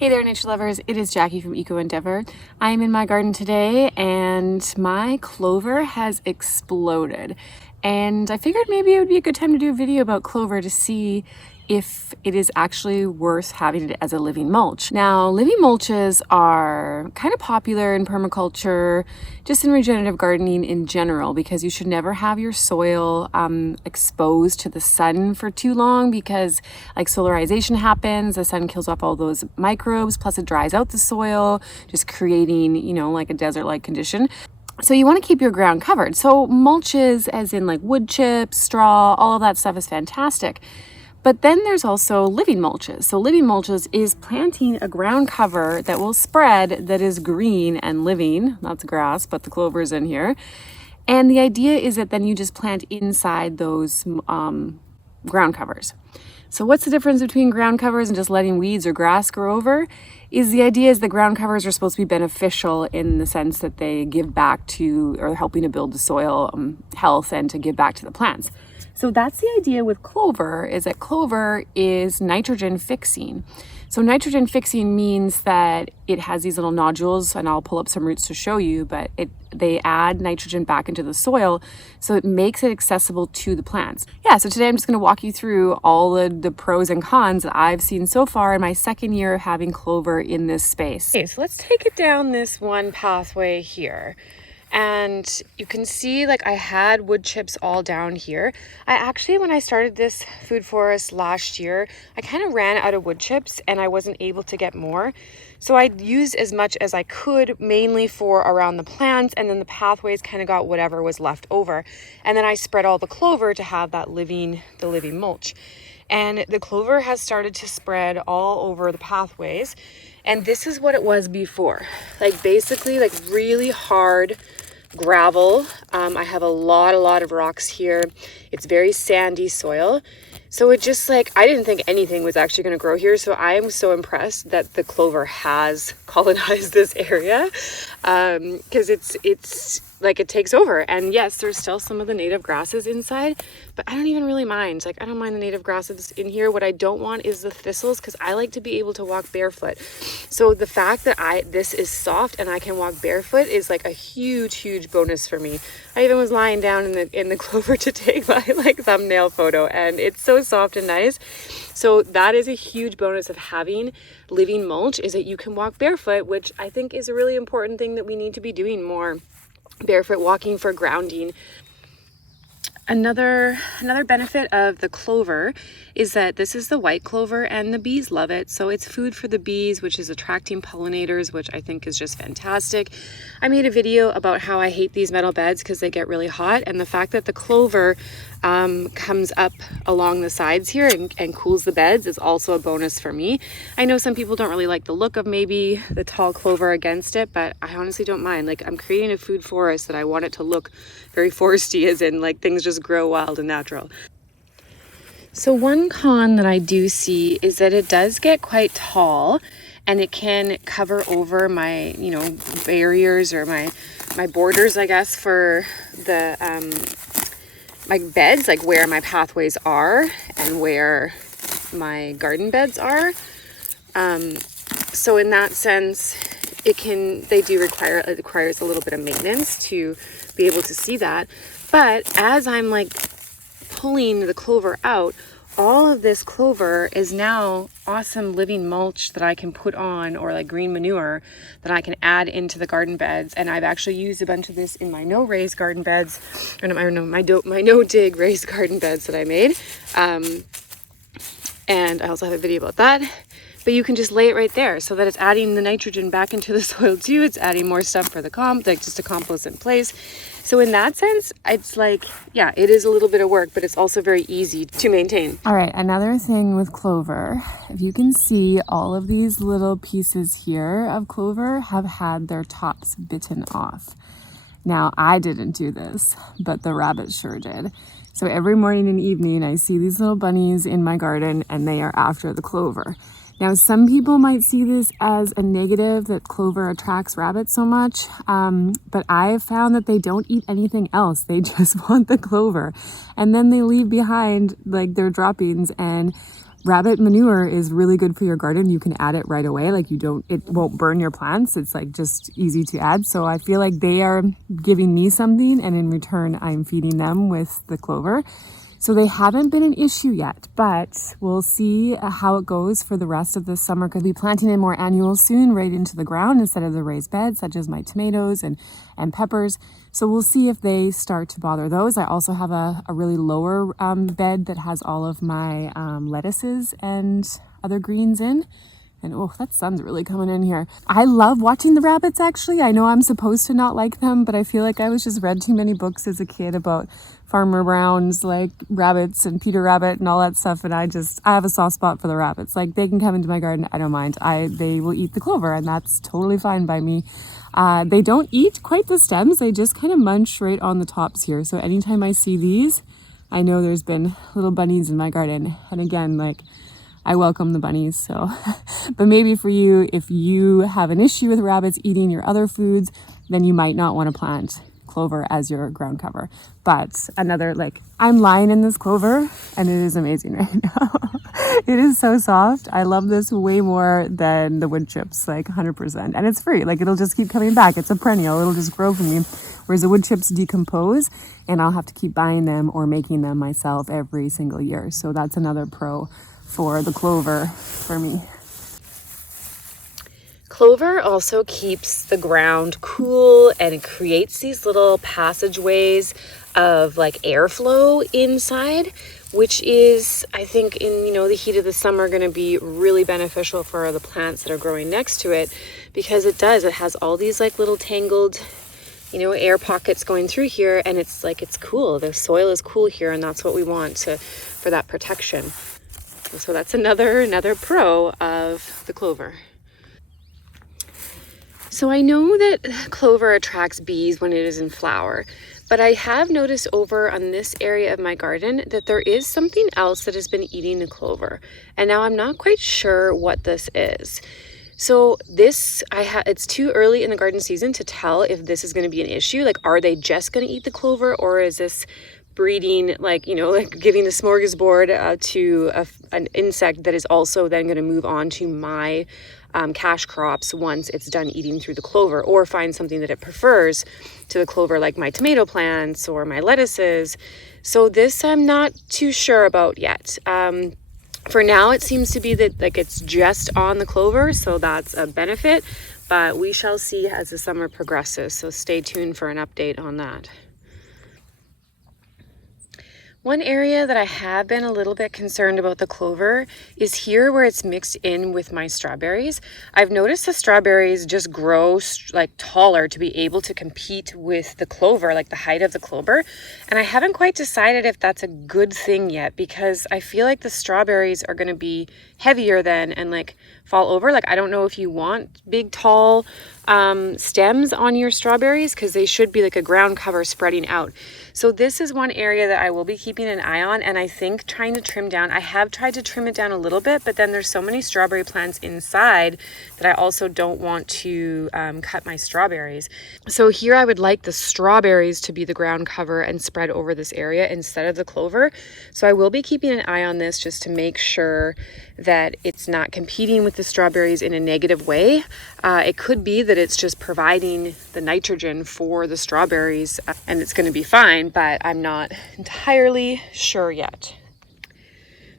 Hey there, nature lovers. It is Jackie from Eco Endeavor. I am in my garden today and my clover has exploded. And I figured maybe it would be a good time to do a video about clover to see if it is actually worth having it as a living mulch. Now, living mulches are kind of popular in permaculture, just in regenerative gardening in general, because you should never have your soil exposed to the sun for too long, because like solarization happens, the sun kills off all those microbes, plus it dries out the soil, just creating, like a desert-like condition. So you want to keep your ground covered. So mulches, as in like wood chips, straw, all of that stuff is fantastic. But then there's also living mulches. So living mulches is planting a ground cover that will spread that is green and living. That's grass, but the clover is in here. And the idea is that then you just plant inside those ground covers. So what's the difference between ground covers and just letting weeds or grass grow over? Is the idea is the ground covers are supposed to be beneficial in the sense that they give back to, or helping to build the soil health and to give back to the plants. So that's the idea with clover, is that clover is nitrogen fixing. So nitrogen fixing means that it has these little nodules, and I'll pull up some roots to show you, but they add nitrogen back into the soil, so it makes it accessible to the plants. Yeah, so today I'm just gonna walk you through all the pros and cons that I've seen so far in my second year of having clover in this space. Okay, so let's take it down this one pathway here. And you can see like I had wood chips all down here. I actually, when I started this food forest last year, I kind of ran out of wood chips and I wasn't able to get more. So I used as much as I could, mainly for around the plants, and then the pathways kind of got whatever was left over. And then I spread all the clover to have that living mulch. And the clover has started to spread all over the pathways. And this is what it was before. Like basically like really hard gravel. I have a lot of rocks here. It's very sandy soil. So it just like, I didn't think anything was actually going to grow here. So I am so impressed that the clover has colonized this area, because it's like it takes over. And yes, there's still some of the native grasses inside, but I don't even really mind. Like I don't mind the native grasses in here. What I don't want is the thistles, because I like to be able to walk barefoot. So the fact that this is soft and I can walk barefoot is like a huge bonus for me. I even was lying down in the clover to take my like thumbnail photo, and it's so soft and nice. So that is a huge bonus of having living mulch, is that you can walk barefoot, which I think is a really important thing that we need to be doing more. Barefoot walking for grounding. Another benefit of the clover is that this is the white clover and the bees love it. So it's food for the bees, which is attracting pollinators, which I think is just fantastic. I made a video about how I hate these metal beds because they get really hot, and the fact that the clover comes up along the sides here and cools the beds is also a bonus for me. I know some people don't really like the look of maybe the tall clover against it, but I honestly don't mind. Like I'm creating a food forest that I want it to look very foresty, as in like things just grow wild and natural. So one con that I do see is that it does get quite tall, and it can cover over my, barriers or my borders, I guess, for the my beds, like where my pathways are and where my garden beds are. So in that sense, it requires a little bit of maintenance to be able to see that. But as I'm like pulling the clover out, all of this clover is now awesome living mulch that I can put on, or like green manure that I can add into the garden beds. And I've actually used a bunch of this in my no-raised garden beds, or my no-dig raised garden beds that I made. And I also have a video about that. But you can just lay it right there, so that it's adding the nitrogen back into the soil too. It's adding more stuff for the just to compost in place. So in that sense, it's like, yeah, it is a little bit of work, but it's also very easy to maintain. All right, another thing with clover, if you can see, all of these little pieces here of clover have had their tops bitten off. Now, I didn't do this, but the rabbits sure did. So every morning and evening, I see these little bunnies in my garden, and they are after the clover. Now, some people might see this as a negative, that clover attracts rabbits so much, but I've found that they don't eat anything else. They just want the clover, and then they leave behind like their droppings, and Rabbit manure is really good for your garden. You can add it right away. Like it won't burn your plants. It's like just easy to add. So I feel like they are giving me something, and in return, I'm feeding them with the clover. So they haven't been an issue yet, but we'll see how it goes for the rest of the summer. Could be planting in more annuals soon, right into the ground instead of the raised beds, such as my tomatoes and peppers. So we'll see if they start to bother those. I also have a really lower bed that has all of my lettuces and other greens in. And oh, that sun's really coming in here. I love watching the rabbits, actually. I know I'm supposed to not like them, but I feel like I was just read too many books as a kid about Farmer Brown's like rabbits and Peter Rabbit and all that stuff. And I have a soft spot for the rabbits. Like, they can come into my garden. I don't mind. They will eat the clover, and that's totally fine by me. They don't eat quite the stems. They just kind of munch right on the tops here. So anytime I see these, I know there's been little bunnies in my garden. And again, like, I welcome the bunnies. So, but maybe for you, if you have an issue with rabbits eating your other foods, then you might not want to plant clover as your ground cover. But I'm lying in this clover, and it is amazing right now. It is so soft. I love this way more than the wood chips, like 100%. And it's free. Like, it'll just keep coming back. It's a perennial. It'll just grow for me. Whereas the wood chips decompose, and I'll have to keep buying them or making them myself every single year. So that's another pro for the clover for me. Clover also keeps the ground cool, and it creates these little passageways of like airflow inside, which is, I think, in the heat of the summer, going to be really beneficial for the plants that are growing next to it, because it has all these like little tangled air pockets going through here, and it's cool. The soil is cool here, and that's what we want for that protection. So that's another pro of the clover. So I know that clover attracts bees when it is in flower, but I have noticed over on this area of my garden that there is something else that has been eating the clover. And now I'm not quite sure what this is. So it's too early in the garden season to tell if this is going to be an issue. Like, are they just going to eat the clover, or is this breeding, like giving the smorgasbord to an insect that is also then going to move on to my cash crops once it's done eating through the clover, or find something that it prefers to the clover, like my tomato plants or my lettuces. So this I'm not too sure about yet. For now, it seems to be that it's just on the clover, so that's a benefit, but we shall see as the summer progresses. So stay tuned for an update on that. One area that I have been a little bit concerned about the clover is here where it's mixed in with my strawberries. I've noticed the strawberries just grow like taller to be able to compete with the clover, like the height of the clover. And I haven't quite decided if that's a good thing yet, because I feel like the strawberries are going to be heavier then and like fall over. Like, I don't know if you want big, tall stems on your strawberries, because they should be like a ground cover spreading out. So this is one area that I will be keeping an eye on, and I think trying to trim down. I have tried to trim it down a little bit, but then there's so many strawberry plants inside that I also don't want to cut my strawberries. So here I would like the strawberries to be the ground cover and spread over this area instead of the clover. So I will be keeping an eye on this just to make sure that it's not competing with the strawberries in a negative way. It could be that it's just providing the nitrogen for the strawberries and it's going to be fine, but I'm not entirely sure yet.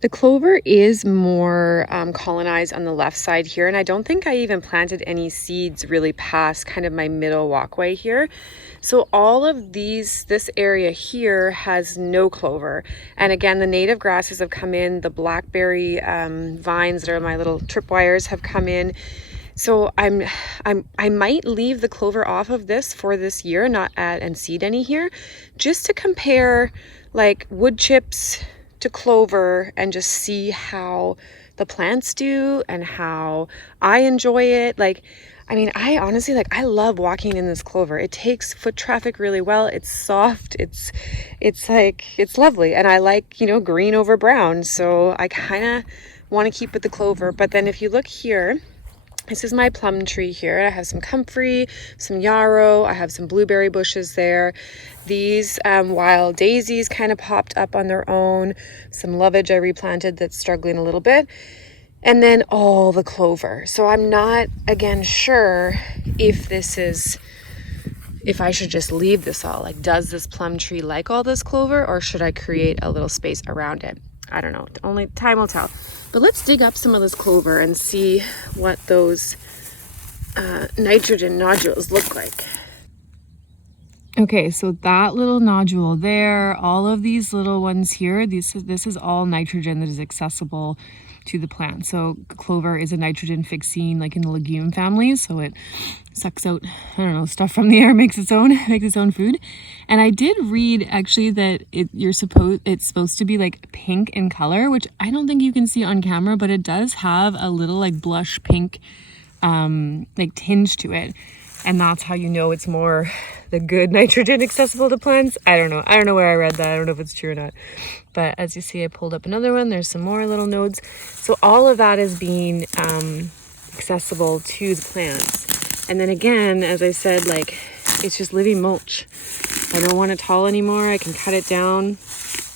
The clover is more colonized on the left side here, and I don't think I even planted any seeds really past kind of my middle walkway here. So all of this area here has no clover. And again, the native grasses have come in, the blackberry vines that are my little tripwires have come in. So I might leave the clover off of this for this year, not add and seed any here, just to compare like wood chips to clover and just see how the plants do and how I enjoy it. Like, I mean, I honestly, I love walking in this clover. It takes foot traffic really well. It's soft. It's lovely. And I like, green over brown. So I kind of want to keep with the clover. But then if you look here, This is my plum tree here. I have some comfrey, some yarrow, I have some blueberry bushes there. These wild daisies kind of popped up on their own. Some lovage I replanted that's struggling a little bit. And then all the clover. So I'm not, again, sure if I should just leave this all. Like, does this plum tree like all this clover, or should I create a little space around it? I don't know. Only time will tell. But let's dig up some of this clover and see what those nitrogen nodules look like. Okay, so that little nodule there, all of these little ones here, this is all nitrogen that is accessible to the plant. So clover is a nitrogen fixing, like in the legume family, so it sucks out, I don't know, stuff from the air, makes its own food. And I did read actually that it's supposed to be like pink in color, which I don't think you can see on camera, but it does have a little like blush pink like tinge to it. And that's how you know it's more the good nitrogen accessible to plants. I don't know where I read that. I don't know if it's true or not. But as you see, I pulled up another one. There's some more little nodes. So all of that is being accessible to the plants. And then again, as I said, like, it's just living mulch. I don't want it tall anymore. I can cut it down.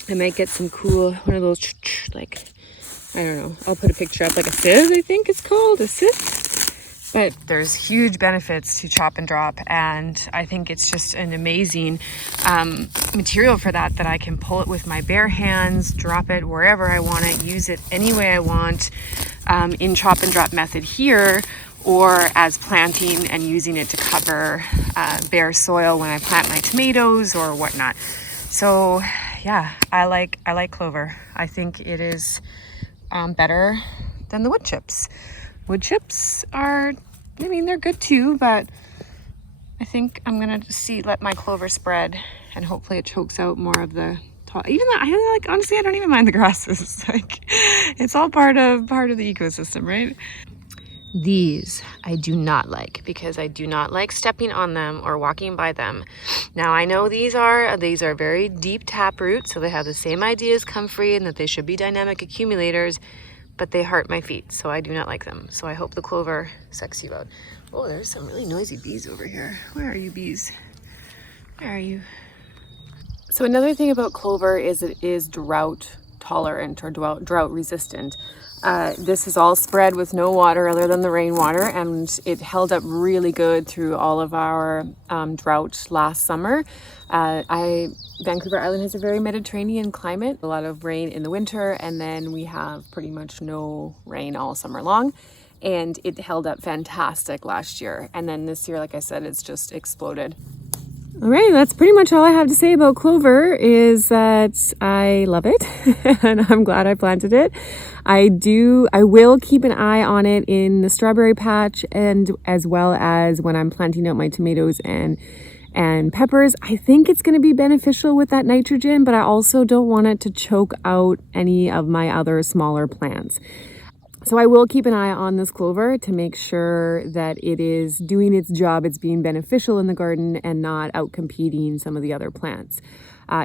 I might get some cool, one of those, like, I don't know. I'll put a picture up, like a sieve, I think it's called, a sieve. But there's huge benefits to chop and drop, and I think it's just an amazing material for that I can pull it with my bare hands, drop it wherever I want it, use it any way I want in chop and drop method here, or as planting and using it to cover bare soil when I plant my tomatoes or whatnot. So yeah, I like clover. I think it is better than the wood chips. Wood chips are, I mean, they're good too, but I think I'm gonna let my clover spread, and hopefully it chokes out more of the tall. Even though honestly, I don't even mind the grasses. Like, it's all part of the ecosystem, right? These I do not like, because I do not like stepping on them or walking by them. Now I know these are very deep taproot, so they have the same idea as comfrey and that they should be dynamic accumulators, but they hurt my feet, so I do not like them. So I hope the clover sucks you out. Oh, there's some really noisy bees over here. Where are you, bees? Where are you? So another thing about clover is it is drought tolerant or drought resistant. This is all spread with no water other than the rainwater, and it held up really good through all of our drought last summer. Vancouver Island has a very Mediterranean climate, a lot of rain in the winter, and then we have pretty much no rain all summer long, and it held up fantastic last year. And then this year, like I said, it's just exploded. All right, that's pretty much all I have to say about clover, is that I love it and I'm glad I planted it. I will keep an eye on it in the strawberry patch, and as well as when I'm planting out my tomatoes and peppers. I think it's going to be beneficial with that nitrogen, but I also don't want it to choke out any of my other smaller plants. So I will keep an eye on this clover to make sure that it is doing its job, it's being beneficial in the garden and not out-competing some of the other plants.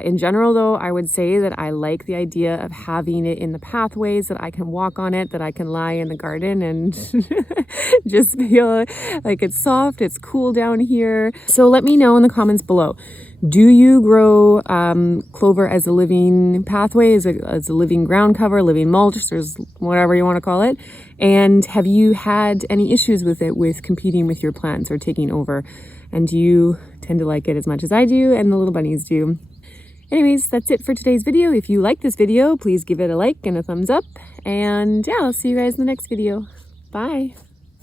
In general, though, I would say that I like the idea of having it in the pathways, that I can walk on it, that I can lie in the garden and just feel like it's soft, it's cool down here. So let me know in the comments below. Do you grow clover as a living pathway, as a living ground cover, living mulch, there's whatever you want to call it? And have you had any issues with it, with competing with your plants or taking over? And do you tend to like it as much as I do and the little bunnies do? Anyways, that's it for today's video. If you like this video, please give it a like and a thumbs up. And yeah, I'll see you guys in the next video. Bye.